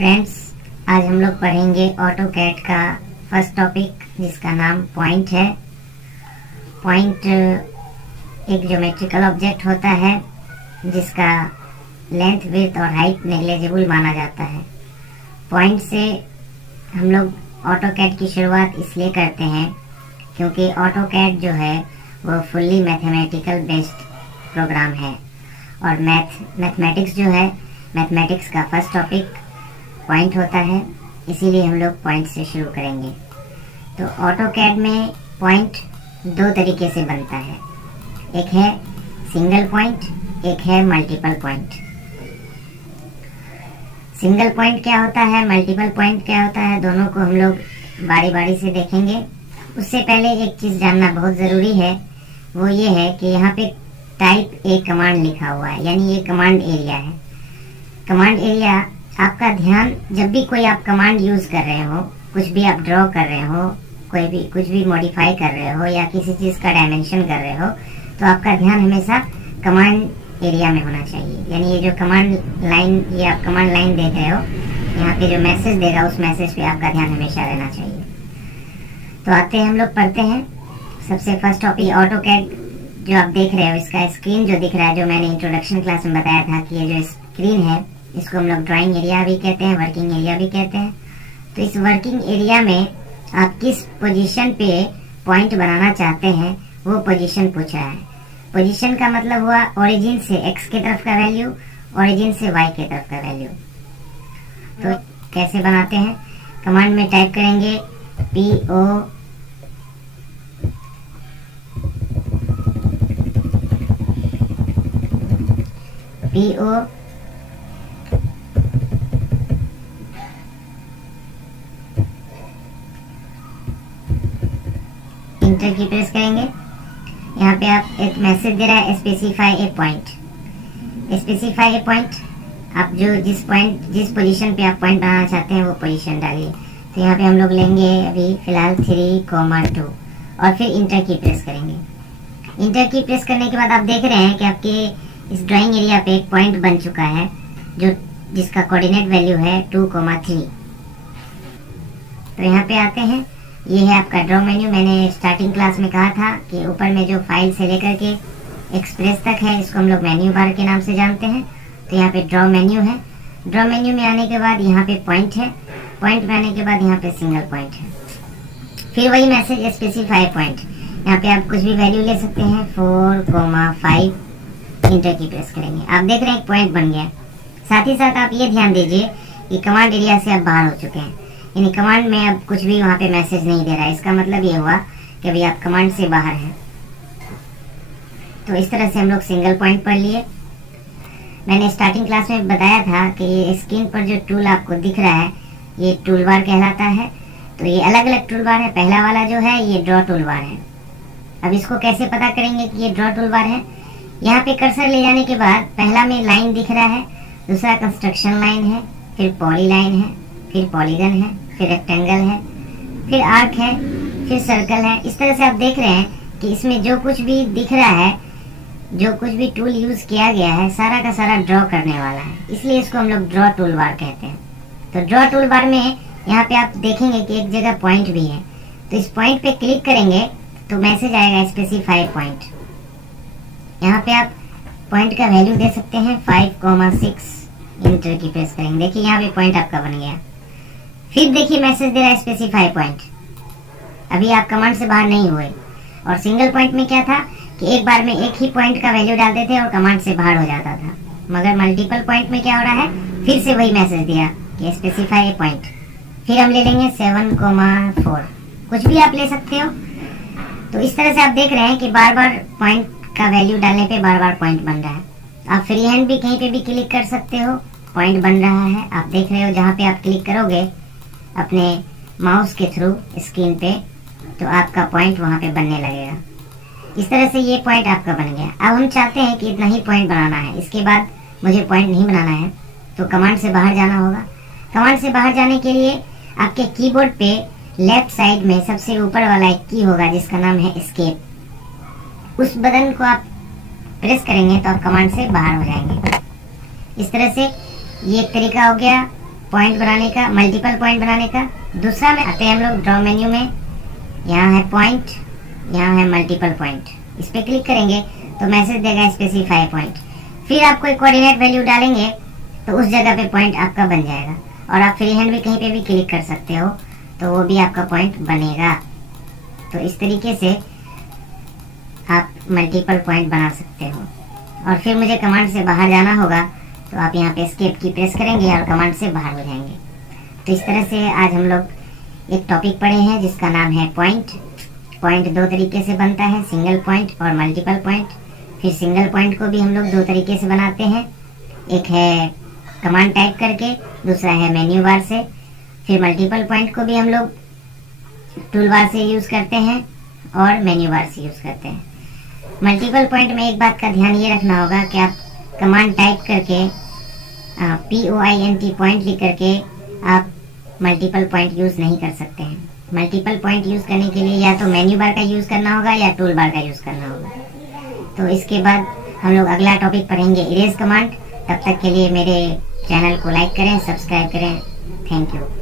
Friends, आज हम लोग पढ़ेंगे ऑटोकैड का फर्स्ट टॉपिक जिसका नाम पॉइंट है। पॉइंट एक ज्योमेट्रिकल ऑब्जेक्ट होता है जिसका लेंथ, विड्थ और हाइट नेग्लिजिबल माना जाता है। पॉइंट से हम लोग ऑटोकैड की शुरुआत इसलिए करते हैं क्योंकि ऑटोकैड जो है वो फुल्ली मैथमेटिकल बेस्ड प्रोग्राम है और मैथमेटिक्स जो है, मैथमेटिक्स का फर्स्ट टॉपिक पॉइंट होता है, इसीलिए हम लोग पॉइंट से शुरू करेंगे। तो ऑटोकैड में पॉइंट दो तरीके से बनता है, एक है सिंगल पॉइंट, एक है मल्टीपल पॉइंट। सिंगल पॉइंट क्या होता है, मल्टीपल पॉइंट क्या होता है, दोनों को हम लोग बारी बारी से देखेंगे। उससे पहले एक चीज़ जानना बहुत ज़रूरी है, वो ये है कि यहाँ पे टाइप ए कमांड लिखा हुआ है, यानी ये कमांड एरिया है। कमांड एरिया, आपका ध्यान जब भी कोई आप कमांड यूज़ कर रहे हो, कुछ भी आप ड्रॉ कर रहे हो, कुछ भी मॉडिफाई कर रहे हो या किसी चीज़ का डायमेंशन कर रहे हो, तो आपका ध्यान हमेशा कमांड एरिया में होना चाहिए। यानी ये जो कमांड लाइन, ये आप कमांड लाइन देख रहे हो, यहाँ पे जो मैसेज देगा उस मैसेज पे आपका ध्यान हमेशा रहना चाहिए। तो आते हैं, हम लोग पढ़ते हैं। सबसे फर्स्ट टॉपिक ऑटोकैड जो आप देख रहे हो, इसका स्क्रीन जो दिख रहा है, जो मैंने इंट्रोडक्शन क्लास में बताया था कि ये जो स्क्रीन है इसको हम लोग ड्राइंग एरिया भी कहते हैं, वर्किंग एरिया भी कहते हैं। तो इस वर्किंग एरिया में आप किस पोजीशन पे पॉइंट बनाना चाहते हैं वो पोजीशन पूछा है। पोजीशन का मतलब हुआ ओरिजिन से एक्स की तरफ का वैल्यू, ओरिजिन से वाई की तरफ का वैल्यू। तो कैसे बनाते हैं, कमांड में टाइप करेंगे PO इंटर की प्रेस करेंगे। यहाँ पे आप एक मैसेज दे रहा है, स्पेसिफाई ए पॉइंट। स्पेसिफाई ए पॉइंट, आप जो जिस पोजीशन पे आप पॉइंट बनाना चाहते हैं वो पोजीशन डालिए। तो यहाँ पे हम लोग लेंगे अभी फिलहाल 3,2 और फिर इंटर की प्रेस करेंगे। इंटर की प्रेस करने के बाद आप देख रहे हैं कि आपके इस ड्राइंग एरिया पे एक पॉइंट बन चुका है जिसका कोऑर्डिनेट वैल्यू है 2,3। तो यहाँ पे आते हैं, ये है आपका ड्रॉ मेन्यू। मैंने स्टार्टिंग क्लास में कहा था कि ऊपर में जो फाइल से लेकर के एक्सप्रेस तक है इसको हम लोग मेन्यू बार के नाम से जानते हैं। तो यहाँ पे ड्रॉ मेन्यू है। ड्रॉ मेन्यू में आने के बाद यहाँ पे पॉइंट है, पॉइंट में आने के बाद यहाँ पे सिंगल पॉइंट है। फिर वही मैसेज स्पेसिफाई पॉइंट, यहाँ पे आप कुछ भी वैल्यू ले सकते हैं, 4,5। इंटर की प्रेस करेंगे, आप देख रहे हैं एक पॉइंट बन गया। साथ ही साथ आप ये ध्यान दीजिए कि कमांड एरिया से आप बाहर हो चुके हैं, यानी कमांड में अब कुछ भी वहाँ पे मैसेज नहीं दे रहा है। इसका मतलब ये हुआ कि अभी आप कमांड से बाहर हैं। तो इस तरह से हम लोग सिंगल पॉइंट पढ़ लिए। मैंने स्टार्टिंग क्लास में बताया था कि ये स्क्रीन पर जो टूल आपको दिख रहा है ये टूल बार कहलाता है। तो ये अलग अलग टूल बार है। पहला वाला जो है ये ड्रॉ टूल बार है। अब इसको कैसे पता करेंगे कि ये ड्रॉ टूल बार है, यहाँ पे कर्सर ले जाने के बाद पहला में लाइन दिख रहा है, दूसरा कंस्ट्रक्शन लाइन है, फिर पॉली लाइन है, फिर पॉलीगन है, फिर रेक्टेंगल है, फिर आर्क है, फिर सर्कल है। इस तरह से आप देख रहे हैं कि इसमें जो कुछ भी दिख रहा है, जो कुछ भी टूल यूज किया गया है, सारा का सारा ड्रॉ करने वाला है, इसलिए इसको हम लोग ड्रॉ टूल बार कहते हैं। तो ड्रॉ टूल बार में यहाँ पे आप देखेंगे कि एक जगह पॉइंट भी है। तो इस पॉइंट पे क्लिक करेंगे तो मैसेज आएगा स्पेसिफाई पॉइंट। यहाँ पे आप पॉइंट का वैल्यू दे सकते हैं 5,6। इंटर की प्रेस करेंगे, देखिए यहाँ पे पॉइंट आपका बन गया। फिर देखिए मैसेज दे रहा है स्पेसिफाई पॉइंट। अभी आप कमांड से बाहर नहीं हुए। और सिंगल पॉइंट में क्या था कि एक बार में एक ही पॉइंट का वैल्यू डालते थे और कमांड से बाहर हो जाता था। मगर मल्टीपल पॉइंट में क्या हो रहा है, फिर से वही मैसेज दिया कि स्पेसिफाई ए पॉइंट। फिर हम ले लेंगे 7,4, कुछ भी आप ले सकते हो। तो इस तरह से आप देख रहे हैं कि बार बार पॉइंट का वैल्यू डालने पे बार बार पॉइंट बन रहा है। आप फ्री हैंड भी कहीं पे भी क्लिक कर सकते हो, पॉइंट बन रहा है। आप देख रहे हो जहाँ पे आप क्लिक करोगे अपने माउस के थ्रू स्क्रीन पे, तो आपका पॉइंट वहाँ पे बनने लगेगा। इस तरह से ये पॉइंट आपका बन गया। अब हम चाहते हैं कि इतना ही पॉइंट बनाना है, इसके बाद मुझे पॉइंट नहीं बनाना है, तो कमांड से बाहर जाना होगा। कमांड से बाहर जाने के लिए आपके कीबोर्ड पे लेफ्ट साइड में सबसे ऊपर वाला एक की होगा जिसका नाम है एस्केप। उस बटन को आप प्रेस करेंगे तो आप कमांड से बाहर हो जाएंगे। इस तरह से ये एक तरीका हो गया पॉइंट बनाने का, मल्टीपल पॉइंट बनाने का। दूसरा में आते हैं हम लोग ड्रॉ मेन्यू में, यहाँ है पॉइंट, यहाँ है मल्टीपल पॉइंट। इस पर क्लिक करेंगे तो मैसेज देगा स्पेसिफाई पॉइंट। फिर आप कोई कोऑर्डिनेट वैल्यू डालेंगे तो उस जगह पे पॉइंट आपका बन जाएगा। और आप फ्री हैंड भी कहीं पे भी क्लिक कर सकते हो तो वो भी आपका पॉइंट बनेगा। तो इस तरीके से आप मल्टीपल पॉइंट बना सकते हो। और फिर मुझे कमांड से बाहर जाना होगा तो आप यहाँ पे एस्केप की प्रेस करेंगे और कमांड से बाहर हो जाएंगे। तो इस तरह से आज हम लोग एक टॉपिक पढ़े हैं जिसका नाम है पॉइंट। पॉइंट दो तरीके से बनता है, सिंगल पॉइंट और मल्टीपल पॉइंट। फिर सिंगल पॉइंट को भी हम लोग दो तरीके से बनाते हैं, एक है कमांड टाइप करके, दूसरा है मेन्यू बार से। फिर मल्टीपल पॉइंट को भी हम लोग टूल बार से यूज़ करते हैं और मेन्यू बार से यूज़ करते हैं। मल्टीपल पॉइंट में एक बात का ध्यान ये रखना होगा कि आप कमांड टाइप करके POINT पॉइंट लिख करके आप मल्टीपल पॉइंट यूज़ नहीं कर सकते हैं। मल्टीपल पॉइंट यूज़ करने के लिए या तो मेन्यू बार का यूज़ करना होगा या टूल बार का यूज़ करना होगा। तो इसके बाद हम लोग अगला टॉपिक पढ़ेंगे इरेज कमांड। तब तक के लिए मेरे चैनल को लाइक करें, सब्सक्राइब करें। Thank you.